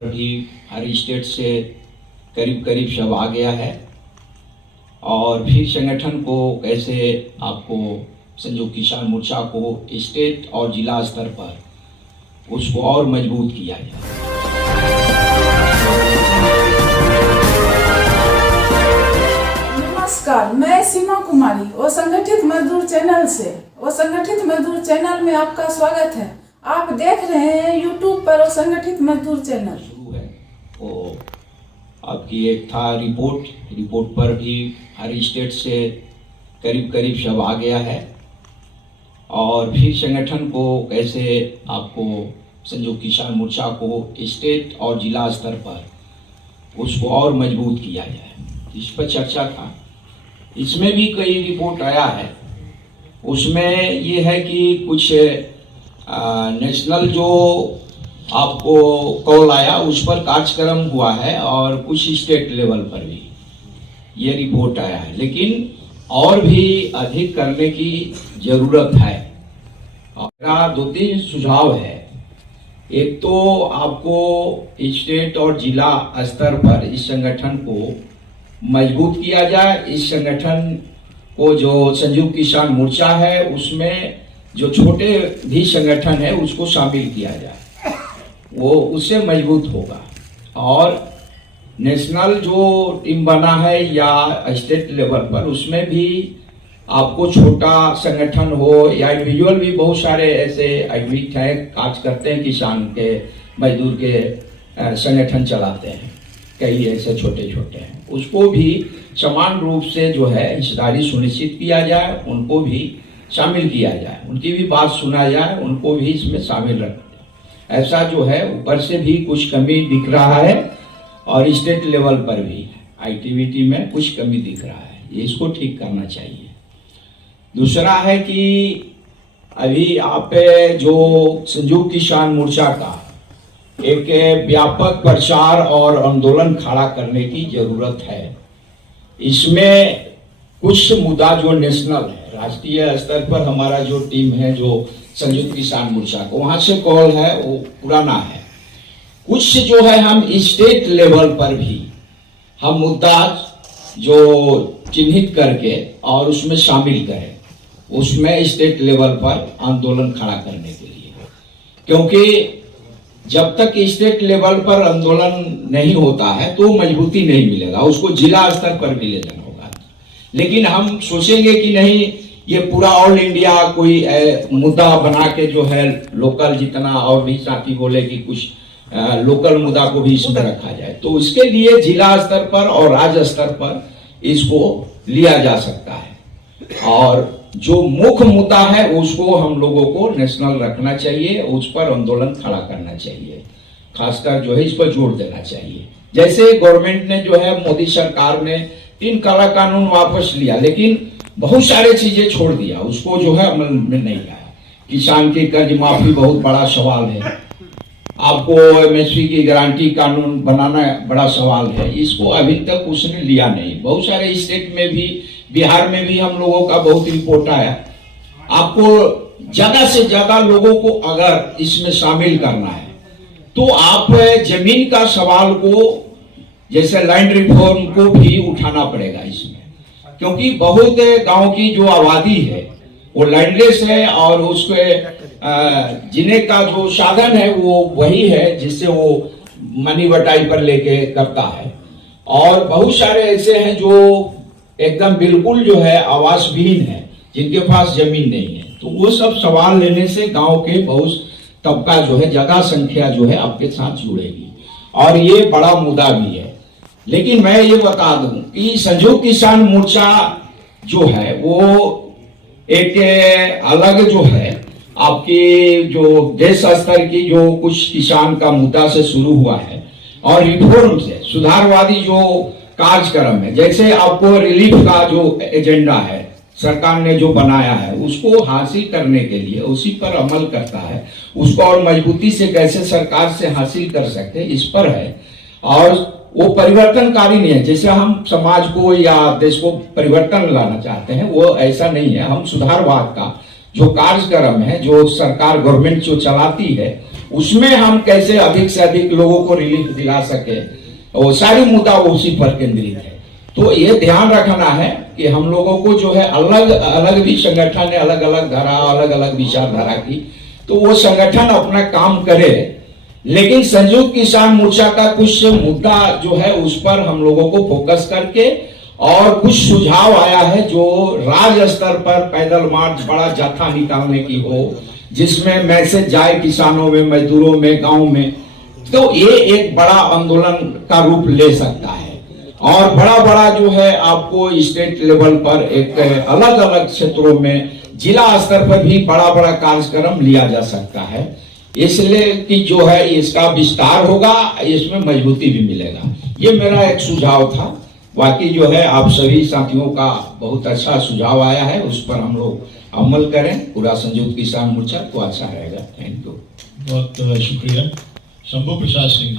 भी हर स्टेट से करीब करीब सब आ गया है और फिर संगठन को कैसे आपको संयुक्त किसान मोर्चा को स्टेट और जिला स्तर पर उसको और मजबूत किया जाए। नमस्कार, मैं सीमा कुमारी असंगठित मजदूर चैनल से असंगठित मजदूर चैनल में आपका स्वागत है। आप देख रहे हैं यूट्यूब पर असंगठित मजदूर चैनल। शुरू है वो आपकी एक था रिपोर्ट पर भी हर स्टेट से करीब करीब सब आ गया है और फिर संगठन को कैसे आपको संयुक्त किसान मोर्चा को स्टेट और जिला स्तर पर उसको और मजबूत किया जाए, इस पर चर्चा था। इसमें भी कई रिपोर्ट आया है। उसमें ये है कि कुछ नेशनल जो आपको कॉल आया उस पर कार्यक्रम हुआ है और कुछ स्टेट लेवल पर भी ये रिपोर्ट आया है, लेकिन और भी अधिक करने की जरूरत है। मेरा 2-3 सुझाव है। एक तो आपको स्टेट और जिला स्तर पर इस संगठन को मजबूत किया जाए। इस संगठन को जो संयुक्त किसान मोर्चा है उसमें जो छोटे भी संगठन है उसको शामिल किया जाए, वो उससे मजबूत होगा। और नेशनल जो टीम बना है या स्टेट लेवल पर उसमें भी आपको छोटा संगठन हो या इंडिविजुअल भी बहुत सारे ऐसे एक्टिविस्ट हैं, काज करते हैं, किसान के मजदूर के संगठन चलाते हैं, कई ऐसे छोटे छोटे हैं, उसको भी समान रूप से जो है हिस्सेदारी सुनिश्चित किया जाए, उनको भी शामिल किया जाए, उनकी भी बात सुना जाए, उनको भी इसमें शामिल रखा जाए। ऐसा जो है ऊपर से भी कुछ कमी दिख रहा है और स्टेट लेवल पर भी एक्टिविटी में कुछ कमी दिख रहा है, ये इसको ठीक करना चाहिए। दूसरा है कि अभी आप जो संयुक्त किसान मोर्चा का एक व्यापक प्रचार और आंदोलन खड़ा करने की जरूरत है। इसमें कुछ मुद्दा जो नेशनल है, राष्ट्रीय स्तर पर हमारा जो टीम है जो संयुक्त किसान मोर्चा को वहां से कॉल है वो पुराना है। कुछ जो है हम स्टेट लेवल पर भी हम मुद्दा जो चिन्हित करके और उसमें शामिल करें, उसमें स्टेट लेवल पर आंदोलन खड़ा करने के लिए, क्योंकि जब तक स्टेट लेवल पर आंदोलन नहीं होता है तो मजबूती नहीं मिलेगा, उसको जिला स्तर पर भी ले जाना होगा। लेकिन हम सोचेंगे कि नहीं, ये पूरा ऑल इंडिया कोई मुद्दा बना के जो है लोकल, जितना और भी साथी बोले कि कुछ लोकल मुद्दा को भी इसमें रखा जाए, तो इसके लिए जिला स्तर पर और राज्य स्तर पर इसको लिया जा सकता है। और जो मुख्य मुद्दा है उसको हम लोगों को नेशनल रखना चाहिए, उस पर आंदोलन खड़ा करना चाहिए, खासकर जो है इस पर जोर देना चाहिए। जैसे गवर्नमेंट ने जो है, मोदी सरकार ने 3 काला कानून वापस लिया, लेकिन बहुत सारे चीजें छोड़ दिया, उसको जो है अमल में नहीं लाया। किसान की कर्ज माफी बहुत बड़ा सवाल है, आपको एमएसपी की गारंटी कानून बनाना बड़ा सवाल है, इसको अभी तक उसने लिया नहीं। बहुत सारे स्टेट में भी, बिहार में भी हम लोगों का बहुत रिपोर्ट आया। आपको ज्यादा से ज्यादा लोगों को अगर इसमें शामिल करना है तो आप जमीन का सवाल को, जैसे लैंड रिफॉर्म को भी उठाना पड़ेगा इसमें, क्योंकि बहुत गांव की जो आबादी है वो लैंडलेस है और उसके जीने का जो साधन है वो वही है जिससे वो मनी बटाई पर लेके करता है। और बहुत सारे ऐसे हैं जो एकदम बिल्कुल जो है आवास विहीन है, जिनके पास जमीन नहीं है, तो वो सब सवाल लेने से गांव के बहुत तबका जो है, ज्यादा संख्या जो है आपके साथ जुड़ेगी और ये बड़ा मुद्दा भी है। लेकिन मैं ये बता दूं कि संयुक्त किसान मोर्चा जो है वो एक अलग जो है आपकी जो देश स्तर की जो कुछ किसान का मुद्दा से शुरू हुआ है और रिफॉर्म से सुधारवादी जो कार्यक्रम है, जैसे आपको रिलीफ का जो एजेंडा है सरकार ने जो बनाया है उसको हासिल करने के लिए उसी पर अमल करता है, उसको और मजबूती से कैसे सरकार से हासिल कर सकते इस पर है। और वो परिवर्तनकारी नहीं है, जैसे हम समाज को या देश को परिवर्तन लाना चाहते हैं वो ऐसा नहीं है। हम सुधारवाद का जो कार्यक्रम है, जो सरकार गवर्नमेंट जो चलाती है उसमें हम कैसे अधिक से अधिक लोगों को रिलीफ दिला सके, वो सारी मुद्दा उसी पर केंद्रित है। तो ये ध्यान रखना है कि हम लोगों को जो है अलग अलग भी संगठन है, अलग अलग धारा, अलग अलग विचारधारा की, तो वो संगठन अपना काम करे, लेकिन संयुक्त किसान मोर्चा का कुछ मुद्दा जो है उस पर हम लोगों को फोकस करके और कुछ सुझाव आया है जो राज्य स्तर पर पैदल मार्च बड़ा जाथा निकालने की हो, जिसमें मैसेज जाए किसानों में, मजदूरों में, गांव में, तो ये एक बड़ा आंदोलन का रूप ले सकता है। और बड़ा बड़ा जो है आपको स्टेट लेवल पर एक अलग अलग क्षेत्रों में, जिला स्तर पर भी बड़ा बड़ा कार्यक्रम लिया जा सकता है, इसलिए कि जो है इसका विस्तार होगा, इसमें मजबूती भी मिलेगा। ये मेरा एक सुझाव था। बाकी जो है आप सभी साथियों का बहुत अच्छा सुझाव आया है, उस पर हम लोग अमल करें, पूरा संयुक्त किसान मोर्चा तो अच्छा रहेगा। Thank you. बहुत शुक्रिया शंभू प्रसाद सिंह।